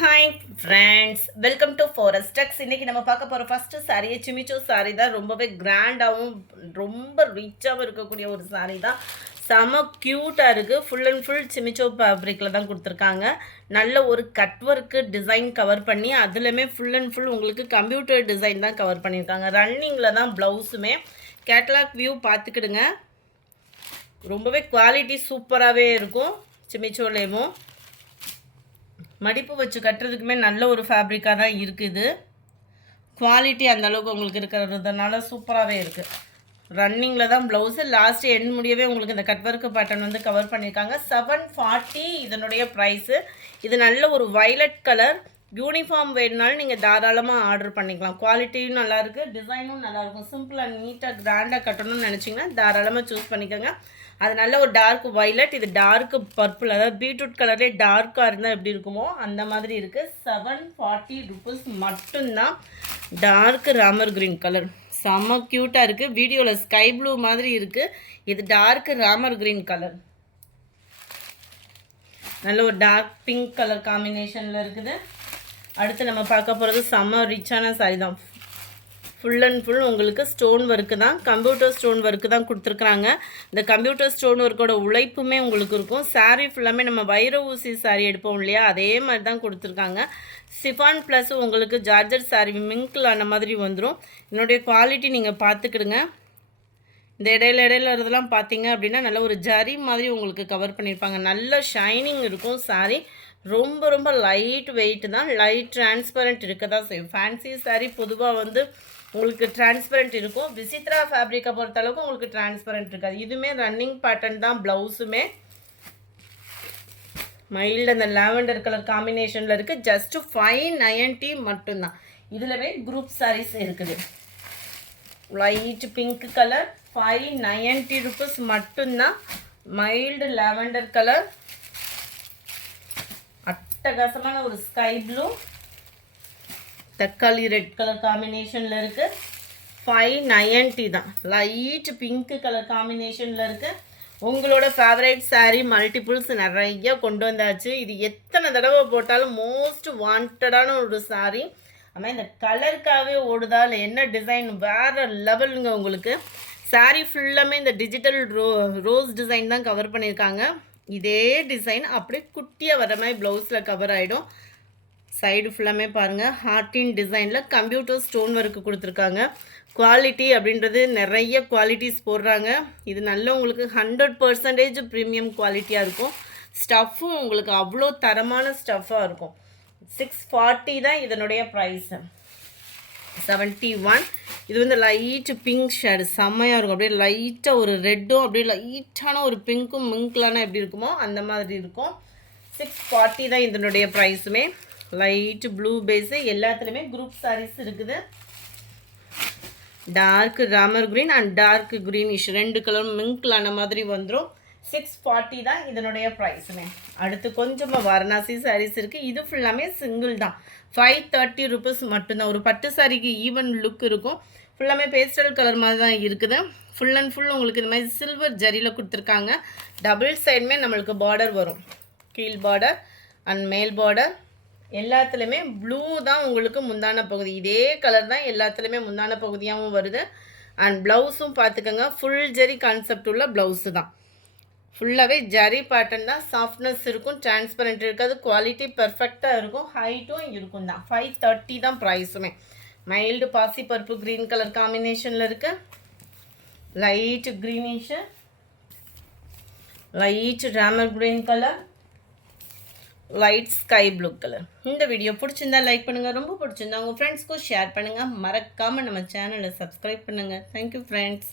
Hi friends, welcome to forest tex. இன்றைக்கி நம்ம பார்க்க போகிற ஃபஸ்ட்டு சாரியை சிமிச்சோ சாரீ தான். ரொம்பவே கிராண்டாகவும் ரொம்ப ரிச்சாகவும் இருக்கக்கூடிய ஒரு சாரீ தான். செம க்யூட்டாக இருக்குது. ஃபுல் அண்ட் ஃபுல் சிமிச்சோ ஃபேப்ரிக்கில் தான் கொடுத்துருக்காங்க. நல்ல ஒரு கட் ஒர்க்கு டிசைன் கவர் பண்ணி அதுலேயுமே ஃபுல் அண்ட் ஃபுல் உங்களுக்கு கம்ப்யூட்டர் டிசைன் தான் கவர் பண்ணியிருக்காங்க. ரன்னிங்கில் தான் ப்ளவுஸுமே. கேட்டலாக் வியூ பார்த்துக்கிடுங்க. ரொம்பவே குவாலிட்டி சூப்பராகவே இருக்கும். சிமிச்சோலேயும் மடிப்பு வச்சு கட்டுறதுக்குமே நல்ல ஒரு ஃபேப்ரிக்காக தான் இருக்குது. குவாலிட்டி அந்தளவுக்கு உங்களுக்கு இருக்கிறதுனால சூப்பராகவே இருக்குது. ரன்னிங்கில் தான் ப்ளவுஸு. லாஸ்ட்டு எண்ட் முடியவே உங்களுக்கு இந்த கட் ஒர்க்கு பேட்டர்ன் வந்து கவர் பண்ணியிருக்காங்க. 740 இதனுடைய ப்ரைஸு. இது நல்ல ஒரு வைலட் கலர். யூனிஃபார்ம் வேணுனாலும் நீங்கள் தாராளமாக ஆர்டர் பண்ணிக்கலாம். குவாலிட்டியும் நல்லாயிருக்கு, டிசைனும் நல்லாயிருக்கும். சிம்பிள் அண்ட் நீட்டாக கிராண்டாக கட்டணும்னு நினச்சிங்கன்னா தாராளமாக சூஸ் பண்ணிக்கோங்க. அது நல்ல ஒரு டார்க் வைலட், இது டார்க் பர்பிள், அதாவது பீட்ரூட் கலரே டார்க்காக இருந்தால் எப்படி இருக்குமோ அந்த மாதிரி இருக்குது. 740 ருபீஸ் மட்டும்தான். டார்க் ராமர் கிரீன் கலர் செம்ம க்யூட்டாக இருக்குது. வீடியோவில் ஸ்கை ப்ளூ மாதிரி இருக்குது. இது டார்க் ராமர் கிரீன் கலர். நல்ல ஒரு டார்க் பிங்க் கலர் காம்பினேஷனில் இருக்குது. அடுத்து நம்ம பார்க்க போகிறது செம்ம ரிச்சான சாரி தான். ஃபுல் அண்ட் ஃபுல் உங்களுக்கு ஸ்டோன் ஒர்க்கு தான், கம்ப்யூட்டர் ஸ்டோன் ஒர்க்கு தான் கொடுத்துருக்குறாங்க. இந்த கம்ப்யூட்டர் ஸ்டோன் ஒர்க்கோட உழைப்புமே உங்களுக்கு இருக்கும். சாரீ ஃபுல்லாமே நம்ம வைர ஊசி சாரீ எடுப்போம் இல்லையா, அதே மாதிரி தான் கொடுத்துருக்காங்க. சிஃபான் ப்ளஸ் உங்களுக்கு ஜார்ஜர் சாரீ மிங்கில் ஆன மாதிரி வந்துடும். என்னுடைய குவாலிட்டி நீங்கள் பார்த்துக்கிடுங்க. இந்த இடையில இதெல்லாம் பார்த்தீங்க அப்படின்னா நல்ல ஒரு ஜரி மாதிரி உங்களுக்கு கவர் பண்ணியிருப்பாங்க. நல்ல ஷைனிங் இருக்கும் சாரீ. ரொம்ப ரொம்ப லைட் வெயிட் தான். லைட் டிரான்ஸ்பரண்ட் இருக்க தான் செய்யும். ஃபேன்சி சாரீ பொதுவாக வந்து உங்களுக்கு டிரான்ஸ்பரண்ட் இருக்கும். விசித்ரா ஃபேப்ரிக்கை பொறுத்தளவுக்கு உங்களுக்கு டிரான்ஸ்பரண்ட் இருக்காது. இதுவுமே ரன்னிங் பேட்டர்ன் தான். ப்ளவுஸுமே மைல்டு அந்த லாவெண்டர் கலர் காம்பினேஷனில் இருக்குது. ஜஸ்ட்டு 590 மட்டும்தான். இதிலவே குரூப் சாரீஸ் இருக்குது. லைட் பிங்க் கலர் 590 ருபீஸ் மட்டும்தான். மைல்டு லாவெண்டர் கலர், அட்டகாசமான ஒரு ஸ்கை ப்ளூ, தக்காளி ரெட் கலர் காம்பினேஷனில் இருக்குது. 590 தான். லைட் பிங்க் கலர் காம்பினேஷனில் இருக்குது. உங்களோட ஃபேவரைட் சாரீ மல்டிபிள்ஸ் நிறைய கொண்டு வந்தாச்சு. இது எத்தனை தடவை போட்டாலும் மோஸ்ட் வாண்டடான ஒரு சாரீ. ஆனால் இந்த கலருக்காகவே ஓடுதா இல்லை என்ன டிசைன் வேறு லெவலுங்க. உங்களுக்கு சாரீ ஃபுல்லாமே இந்த டிஜிட்டல் ரோஸ் டிசைன் தான் கவர் பண்ணியிருக்காங்க. இதே டிசைன் அப்படியே குட்டியாக வர மாதிரி ப்ளவுஸில் கவர் ஆகிடும். சைடு ஃபுல்லாமே பாருங்கள் ஹார்ட்டின் டிசைனில் கம்ப்யூட்டர் ஸ்டோன் ஒர்க்கு கொடுத்துருக்காங்க. குவாலிட்டி அப்படின்றது நிறைய குவாலிட்டிஸ் போடுறாங்க. இது நல்ல உங்களுக்கு 100% ப்ரீமியம் குவாலிட்டியாக இருக்கும். ஸ்டஃப்பும் உங்களுக்கு அவ்வளோ தரமான ஸ்டஃப்பாக இருக்கும். 640 தான் இதனுடைய ப்ரைஸு. 71. இது வந்து லைட்டு பிங்க் ஷேடு செம்மையாக இருக்கும். அப்படியே லைட்டாக ஒரு ரெட்டும் அப்படியே லைட்டான ஒரு பிங்க்கும் மிங்க்லான எப்படி இருக்குமோ அந்த மாதிரி இருக்கும். 640 தான் இதனுடைய ப்ரைஸுமே. Light blue base. எல்லாத்துலேயுமே குரூப் சாரீஸ் இருக்குது. Dark Ramar green and dark greenish ரெண்டு கலர் மிங்க்லான மாதிரி வந்துடும். 640 தான் இதனுடைய ப்ரைஸுமே. அடுத்து கொஞ்சமாக வாரணாசி சாரீஸ் இருக்குது. இது ஃபுல்லாமே சிங்கிள் தான். 530 ருபீஸ் மட்டும்தான். ஒரு பட்டு சாரிக்கு ஈவன் லுக் இருக்கும். ஃபுல்லாமே பேஸ்டல் கலர் மாதிரி தான் இருக்குது. ஃபுல் அண்ட் ஃபுல் உங்களுக்கு இந்த மாதிரி சில்வர் ஜரியில் கொடுத்துருக்காங்க. டபுள் சைடுமே நம்மளுக்கு பார்டர் வரும். கீழ் பார்டர் அண்ட் மேல் பார்டர். எல்லாத்துலேயுமே ப்ளூ தான் உங்களுக்கு முந்தான பகுதி. இதே கலர் தான் எல்லாத்துலேயுமே முந்தான பகுதியாகவும் வருது. அண்ட் ப்ளவுஸும் பார்த்துக்கோங்க, ஃபுல் ஜரி கான்செப்ட் உள்ள ப்ளவுஸு தான். ஃபுல்லாகவே ஜரி பேட்டர்ன் தான். சாஃப்ட்னஸ் இருக்கும், டிரான்ஸ்பரண்ட் இருக்காது. குவாலிட்டி பர்ஃபெக்டாக இருக்கும், ஹைட்டும் இருக்கும் தான். 530 தான் ப்ரைஸுமே. மைல்டு பாசி பருப்பு க்ரீன் கலர் காம்பினேஷனில் இருக்குது. Light greenish, light Ramar green colour, light sky blue colour. இந்த வீடியோ பிடிச்சிருந்தா லைக் பண்ணுங்கள். ரொம்ப பிடிச்சிருந்தா உங்கள் ஃப்ரெண்ட்ஸ்க்கும் ஷேர் பண்ணுங்கள். மறக்காமல் நம்ம சேனலை சப்ஸ்கிரைப் பண்ணுங்கள். Thank you friends.